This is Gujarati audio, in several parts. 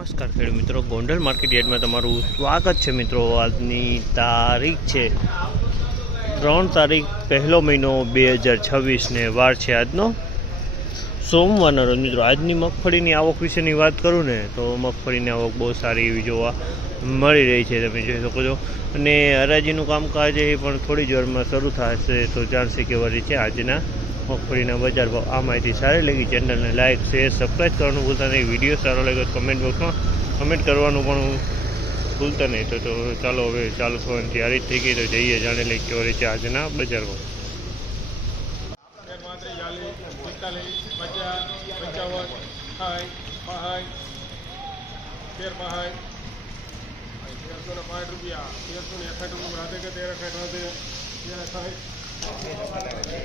નમસ્કાર ખેડૂત મિત્રો, ગોંડલ માર્કેટ યાર્ડમાં તમારું સ્વાગત છે મિત્રો। આજની તારીખ છે 3 તારીખ પહેલો મહિનો 2026 ને વાર છે આજનો સોમવારનો રોજ મિત્રો। આજની મગફળીની આવક વિશેની વાત કરું ને તો મગફળીની આવક બહુ સારી એવી જોવા મળી રહી છે, તમે જોઈ શકો છો। અને હરાજીનું કામકાજ એ પણ થોડી જ વારમાં શરૂ થશે તો જાણશે કે વળી છે આજના મગફળીના બજાર ભાવ। આ માહિતી સારી લાગી ચેનલને લાઇક શેર સબસ્ક્રાઈબ કરવાનું ભૂલતા નહીં। વિડીયો સારો લાગ્યો તો કમેન્ટ બોક્સમાં કમેન્ટ કરવાનું પણ ભૂલતા નહીં। તો ચાલો હવે ચાલુ થવાની તૈયારી થઈ ગઈ, તો જઈએ જાણે લઈ કે વળી છે આજના બજાર ભાવ।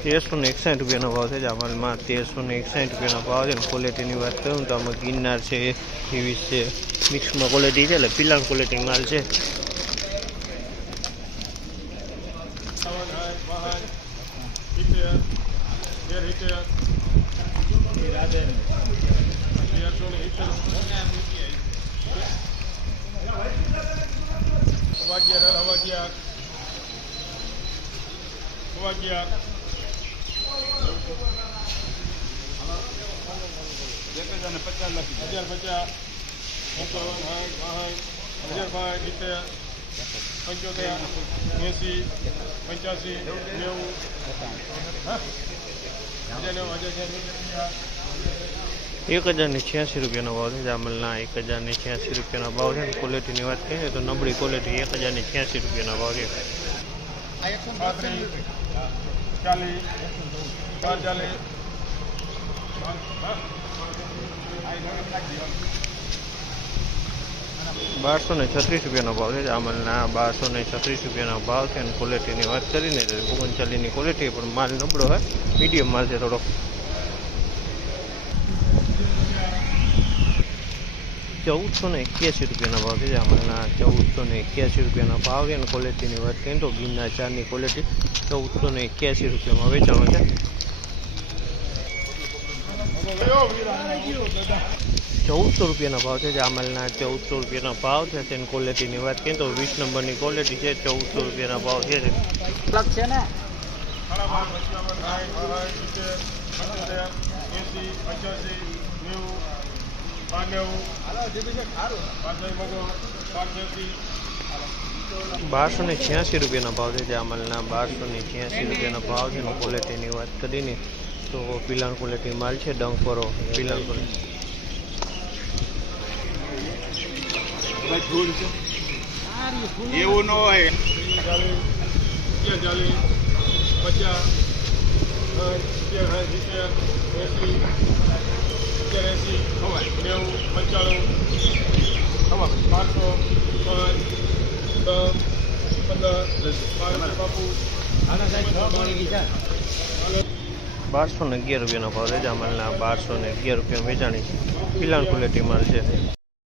₹1361 ભાવ છે જામલમાં। ₹1361 ભાવ છે। ક્વોલિટીની વાત કરું તો આમાં ગિરનાર છે, એવી છે, મિક્સમાં ક્વોલિટી છે, એટલે પિલાણ ક્વોલિટી માલ છે। ₹1086 ભાવ છે જામલના। ₹1086 ભાવ છે। ક્વોલિટીની વાત કરીએ તો નબળી ક્વોલિટી ₹1086 ભાવ છે। ₹1236 ભાવ છે જામલના। ₹1236 ભાવ છે। અને ક્વોલિટીની વાત કરીને તો 39ની ક્વોલિટી પણ માલ નબળો હોય, મીડિયમ માલ છે થોડો। ₹1481 ભાવ છે જામલના। ₹1481 ભાવ છે। અને ક્વોલિટીની વાત કરીએ તો ગિરનાર 4ની ક્વોલિટી ₹1481 વેચાણો છે। ₹1400 ભાવ છે જામલના। ₹1400 ભાવ છે। તેની ક્વોલિટીની વાત કરીએ તો 20 નંબરની ક્વોલિટી છે। ₹1400 ભાવ છે। ₹1286 ભાવ છે જામલના। ₹1286 ભાવ છે। ક્વોલિટીની વાત કરીને તો પિલાણ ક્વોલિટી માલ છે, ડંકરો પિલાણ ક્વોલિટી। એવું ન હોય ₹1211 ભાવ છે જામલના। ₹1211 વેચાણી પિલાણ ક્વોલિટી માલ છે।